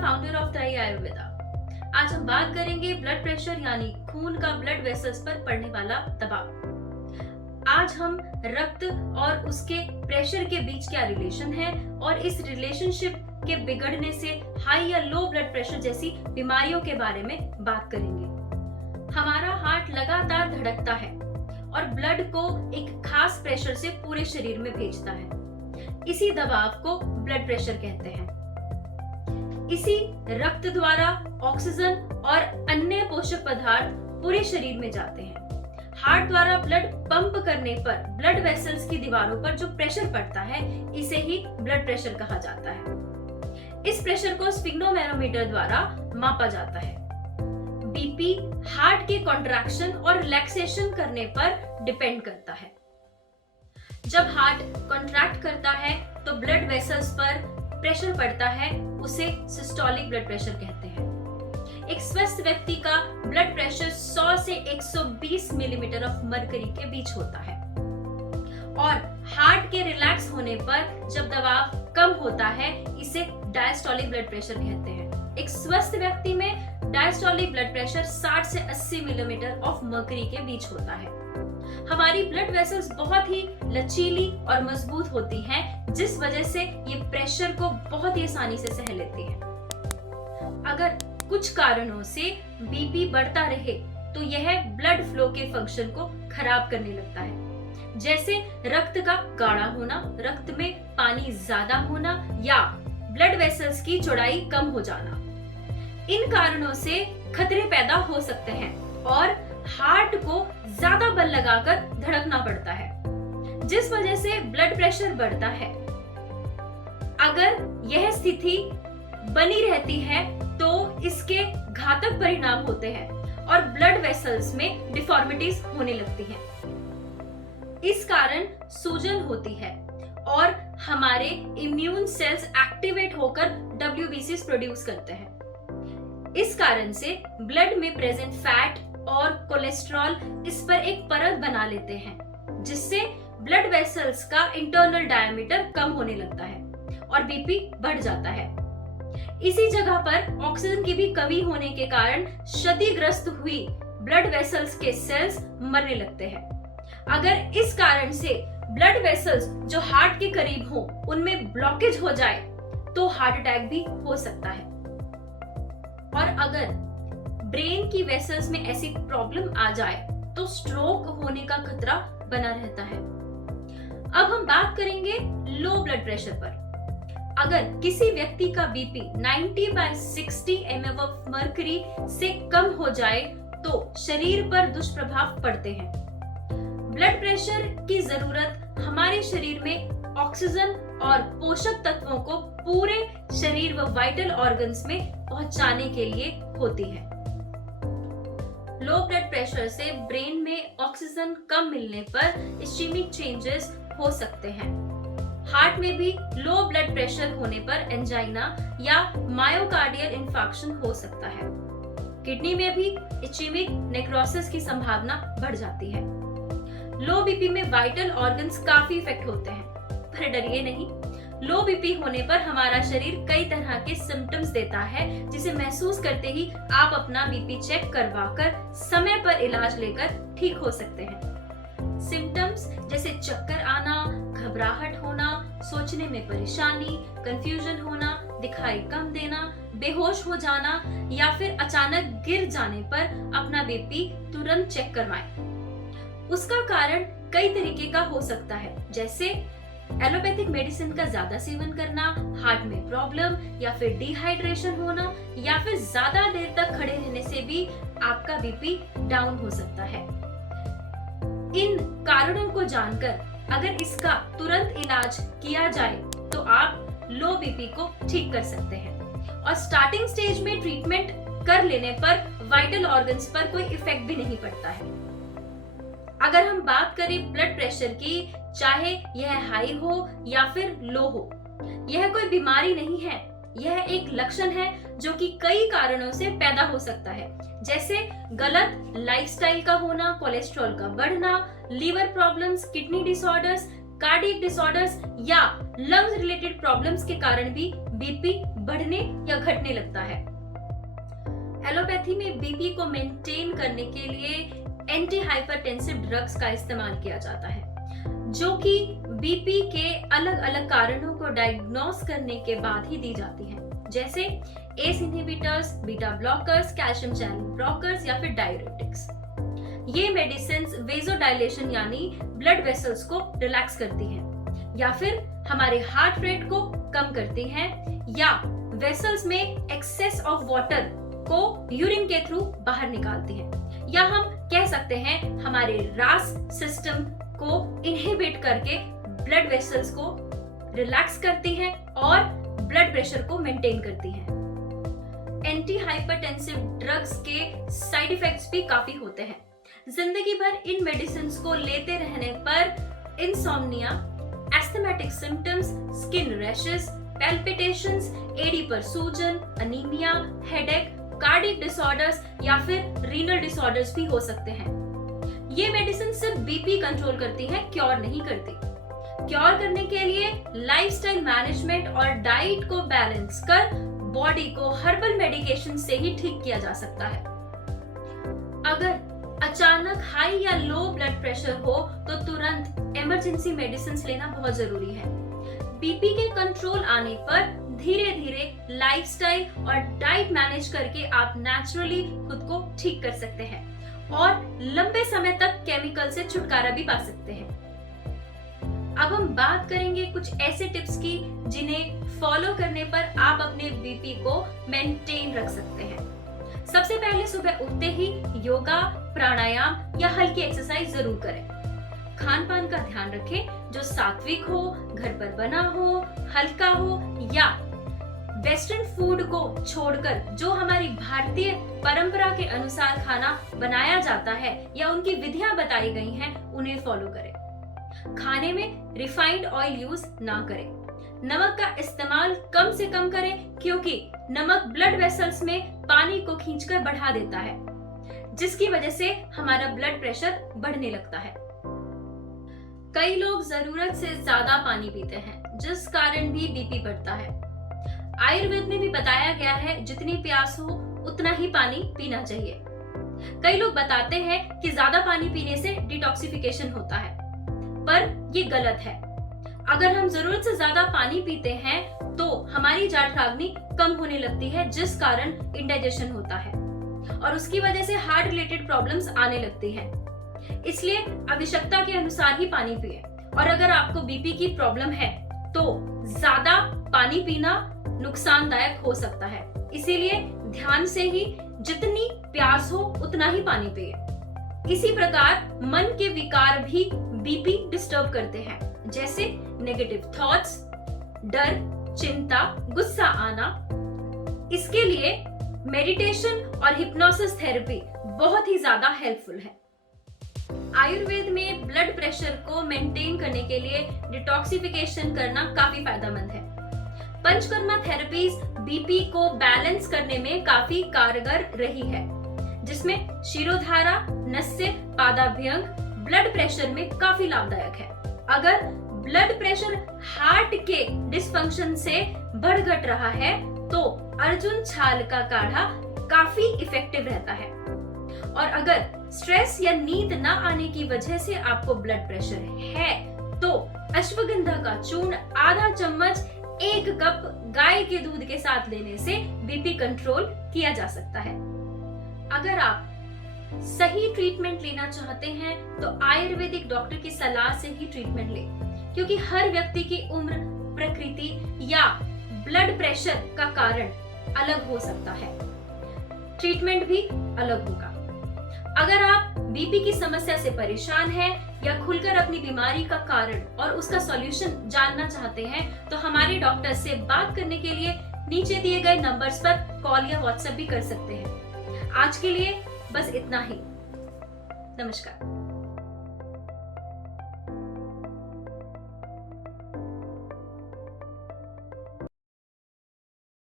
Founder of त्राई आयुर्वेदा। आज हम बात करेंगे ब्लड प्रेशर यानी खून का ब्लड वेसल्स पर पड़ने वाला दबाव। आज हम रक्त और उसके प्रेशर के बीच क्या रिलेशन है और इस रिलेशनशिप के बिगड़ने से हाई या लो ब्लड प्रेशर जैसी बीमारियों के बारे में बात करेंगे। हमारा हार्ट लगातार धड़कता है और ब्लड को एक खास प्रेशर से पूरे शरीर में भेजता है। इसी दबाव को ब्लड प्रेशर कहते हैं। इसी रक्त द्वारा ऑक्सीजन और अन्य पोषक पदार्थ पूरे शरीर में जाते हैं। हार्ट द्वारा ब्लड पंप करने पर ब्लड वेसल्स की दीवारों पर जो प्रेशर पड़ता है, इसे ही ब्लड प्रेशर कहा जाता है। इस प्रेशर को स्फिग्नोमेरोमीटर द्वारा मापा जाता है। बीपी हार्ट के कॉन्ट्रैक्शन और रिलैक्सेशन करने पर डिपेंड करता है। जब हार्ट कॉन्ट्रैक्ट करता है तो ब्लड वेसल्स पर प्रेशर पड़ता है, उसे सिस्टोलिक ब्लड प्रेशर कहते हैं। एक स्वस्थ व्यक्ति का ब्लड प्रेशर 100 से 120 मिलीमीटर ऑफ मरकरी के बीच होता है और हार्ट के रिलैक्स होने पर जब दबाव कम होता है, इसे डायस्टोलिक ब्लड प्रेशर कहते हैं। एक स्वस्थ व्यक्ति में डायस्टोलिक ब्लड प्रेशर 60 से 80 मिलीमीटर ऑफ मरकरी के बीच होता है। हमारी ब्लड वेसल्स बहुत ही लचीली और मजबूत होती हैं, जिस वजह से ये प्रेशर को बहुत ही आसानी से सह लेती हैं। अगर कुछ कारणों से बीपी बढ़ता रहे तो यह ब्लड फ्लो के फंक्शन को खराब करने लगता है, जैसे रक्त का गाढ़ा होना, रक्त में पानी ज्यादा होना या ब्लड वेसल्स की चौड़ाई कम हो जाना। इन कारणों से खतरे पैदा हो सकते हैं और हार्ट को ज्यादा बल लगाकर धड़कना पड़ता है, जिस वजह से ब्लड प्रेशर बढ़ता है। अगर यह स्थिति बनी रहती है तो इसके घातक परिणाम होते हैं और ब्लड वेसल्स में डिफॉर्मिटीज होने लगती हैं। इस कारण सूजन होती है और हमारे इम्यून सेल्स एक्टिवेट होकर WBCs प्रोड्यूस करते हैं। इस कारण से ब्लड में प्रेजेंट फैट और कोलेस्ट्रॉल इस पर एक परत बना लेते हैं, जिससे ब्लड वेसल्स का इंटरनल डायमीटर कम होने लगता है और बीपी बढ़ जाता है। इसी जगह पर ऑक्सीजन की भी कमी होने के कारण क्षतिग्रस्त हुई ब्लड वेसल्स के सेल्स मरने लगते हैं। अगर इस कारण से ब्लड वेसल्स जो हार्ट के करीब हो, उनमें ब्लॉकेज हो जाए तो हार्ट अटैक भी हो सकता है। और अगर ब्रेन की वेसल्स में ऐसी प्रॉब्लम आ जाए तो स्ट्रोक होने का खतरा बना रहता है। अब हम बात करेंगे लो ब्लड प्रेशर पर। अगर किसी व्यक्ति का बीपी 90/60 mm ऑफ मर्करी से कम हो जाए तो शरीर पर दुष्प्रभाव पड़ते हैं। ब्लड प्रेशर की जरूरत हमारे शरीर में ऑक्सीजन और पोषक तत्वों को पूरे शरीर व वाइटल ऑर्गन्स में पहुंचाने के लिए होती है। लो ब्लड प्रेशर से ब्रेन में ऑक्सीजन कम मिलने पर इस्चेमिक चेंजेस हो सकते हैं। हार्ट में भी लो ब्लड प्रेशर होने पर एंजाइना या मायोकार्डियल इंफार्क्शन हो सकता है। किडनी में भी इस्चेमिक नेक्रोसिस की संभावना बढ़ जाती है। लो बीपी में वाइटल ऑर्गन्स काफी इफेक्ट होते हैं, पर डरिए नहीं। लो बीपी होने पर हमारा शरीर कई तरह के सिम्टम्स देता है, जिसे महसूस करते ही आप अपना बीपी चेक करवाकर समय पर इलाज लेकर ठीक हो सकते हैं। सिम्टम्स जैसे चक्कर आना, घबराहट होना, सोचने में परेशानी, कंफ्यूजन होना, दिखाई कम देना, बेहोश हो जाना या फिर अचानक गिर जाने पर अपना बीपी तुरंत चेक करवाएं। उसका कारण कई तरीके का हो सकता है, जैसे एलोपैथिक मेडिसिन का ज्यादा सेवन करना, हार्ट में प्रॉब्लम या फिर डिहाइड्रेशन होना या फिर ज्यादा देर तक खड़े रहने से भी आपका बीपी डाउन हो सकता है। इन कारणों को जानकर अगर इसका तुरंत इलाज किया जाए तो आप लो बीपी को ठीक कर सकते हैं और स्टार्टिंग स्टेज में ट्रीटमेंट कर लेने पर वाइटल ऑर्गन्स पर कोई इफेक्ट भी नहीं पड़ता है। अगर हम बात करें ब्लड प्रेशर की, चाहे यह हाई हो या फिर लो हो, यह कोई बीमारी नहीं है, यह एक लक्षण है जो कि कई कारणों से पैदा हो सकता है, जैसे गलत लाइफस्टाइल का होना, कोलेस्ट्रॉल का बढ़ना, liver problems, kidney disorders, cardiac disorders या लंग्स रिलेटेड प्रॉब्लम्स के कारण भी बीपी बढ़ने या घटने लगता है। एलोपैथी में बीपी को मेंटेन करने के लिए एंटी हाइपरटेंसिव ड्रग्स का इस्तेमाल किया जाता है, जो कि बीपी के अलग अलग कारणों को डायग्नोस करने के बाद ही दी जाती हैं, जैसे S inhibitors, beta blockers, calcium channel blockers या फिर डायरेटिक्स। ये मेडिसिन्स वेजोडाइलेशन यानी ब्लड वेसल्स को रिलैक्स करती हैं, या फिर हमारे हार्ट रेट को कम करती हैं, या वेसल्स में एक्सेस ऑफ वाटर को यूरिन के थ्रू बाहर निकालती हैं, या हम कह सकते हैं हमारे रास सिस्टम को इनहिबिट करके ब्लड वेसल्स को रिलैक्स करती हैं और ब्लड प्रेशर को मेंटेन करती हैं। एंटी हाइपरटेंसिव ड्रग्स के साइड इफेक्ट्स भी काफी होते हैं। जिंदगी भर इन मेडिसिन्स को लेते रहने पर insomnia, asthmatic symptoms, skin rashes, palpitations, एडी पर सूजन, अनीमिया, हेडेक, कार्डियक डिसऑर्डर्स या फिर रीनल डिसऑर्डर्स भी हो सकते हैं। ये मेडिसिन सिर्फ बीपी कंट्रोल करती है, क्योर नहीं करती। क्योर करने के लिए लाइफस्टाइल मैनेजमेंट और डाइट को बैलेंस कर बॉडी को हर्बल मेडिकेशन से ही ठीक किया जा सकता है। अगर अचानक हाई या लो ब्लड प्रेशर हो तो तुरंत इमरजेंसी मेडिसिन लेना बहुत जरूरी है। बीपी के कंट्रोल आने पर धीरे धीरे लाइफस्टाइल और डाइट मैनेज करके आप नेचुरली खुद को ठीक कर सकते हैं और लंबे समय तक केमिकल से छुटकारा भी पा सकते हैं। अब हम बात करेंगे कुछ ऐसे टिप्स की जिन्हें फॉलो करने पर आप अपने बीपी को मेंटेन रख सकते हैं। सबसे पहले सुबह उठते ही योगा, प्राणायाम या हल्की एक्सरसाइज जरूर करें। खान पान का ध्यान रखें जो सात्विक हो, घर पर बना हो, हल्का हो, या वेस्टर्न फूड को छोड़कर जो हमारी भारतीय परंपरा के अनुसार खाना बनाया जाता है या उनकी विधियां बताई गई हैं उन्हें फॉलो करें। खाने में रिफाइंड ऑयल यूज ना करें। नमक का इस्तेमाल कम से कम करें क्योंकि नमक ब्लड वेसल्स में पानी को खींचकर बढ़ा देता है, जिसकी वजह से हमारा ब्लड प्रेशर बढ़ने लगता है। कई लोग जरूरत से ज्यादा पानी पीते हैं, जिस कारण भी बीपी बढ़ता है। आयुर्वेद में भी बताया गया है जितनी प्यास हो उतना ही पानी पीना चाहिए। कई लोग बताते हैं कि ज्यादा पानी पीने से डिटॉक्सिफिकेशन होता है, पर ये गलत है। अगर हम जरूरत से ज्यादा पानी पीते हैं तो हमारी जाठराग्नि कम होने लगती है, जिस कारण इंडाइजेशन होता है और उसकी वजह से हार्ट रिलेटेड प्रॉब्लम्स आने लगती हैं। इसलिए आवश्यकता के अनुसार ही पानी पिए। और अगर आपको बीपी की प्रॉब्लम है तो ज्यादा पानी पीना नुकसानदायक हो सकता है, इसीलिए ध्यान से ही जितनी प्यास हो उतना ही पानी पिए। इसी प्रकार मन के विकार भी बीपी डिस्टर्ब करते हैं, जैसे नेगेटिव थॉट्स, डर, चिंता, गुस्सा आना। इसके लिए मेडिटेशन और हिप्नोसिस थेरेपी बहुत ही ज्यादा हेल्पफुल है। आयुर्वेद में ब्लड प्रेशर को मेंटेन करने के लिए डिटॉक्सिफिकेशन करना काफी फायदेमंद है। पंचकर्मा थेरेपीज बीपी को बैलेंस करने में काफी कारगर रही है, जिसमें शिरोधारा, नस्य, पादाभ्यंग ब्लड प्रेशर में काफी लाभदायक है। अगर ब्लड प्रेशर हार्ट के डिसफंक्शन से बढ़ घट रहा है तो अर्जुन छाल का काढ़ा काफी इफेक्टिव रहता है। और अगर स्ट्रेस या नींद न आने की वजह से आपको ब्लड प्रेशर है तो अश्वगंधा का चूर्ण आधा चम्मच 1 कप गाय के दूध के साथ लेने से बीपी कंट्रोल किया जा सकता है। अगर आप सही ट्रीटमेंट लेना चाहते हैं तो आयुर्वेदिक डॉक्टर की सलाह से ही ट्रीटमेंट लें, क्योंकि हर व्यक्ति की उम्र, प्रकृति या ब्लड प्रेशर का कारण अलग हो सकता है। ट्रीटमेंट भी अलग होगा। अगर आप बीपी की समस्या से परेशान हैं या खुलकर अपनी बीमारी का कारण और उसका सॉल्यूशन जानना चाहते हैं तो हमारे डॉक्टर से बात करने के लिए नीचे दिए गए नंबर्स पर कॉल या व्हाट्सएप भी कर सकते हैं। आज के लिए बस इतना ही। नमस्कार।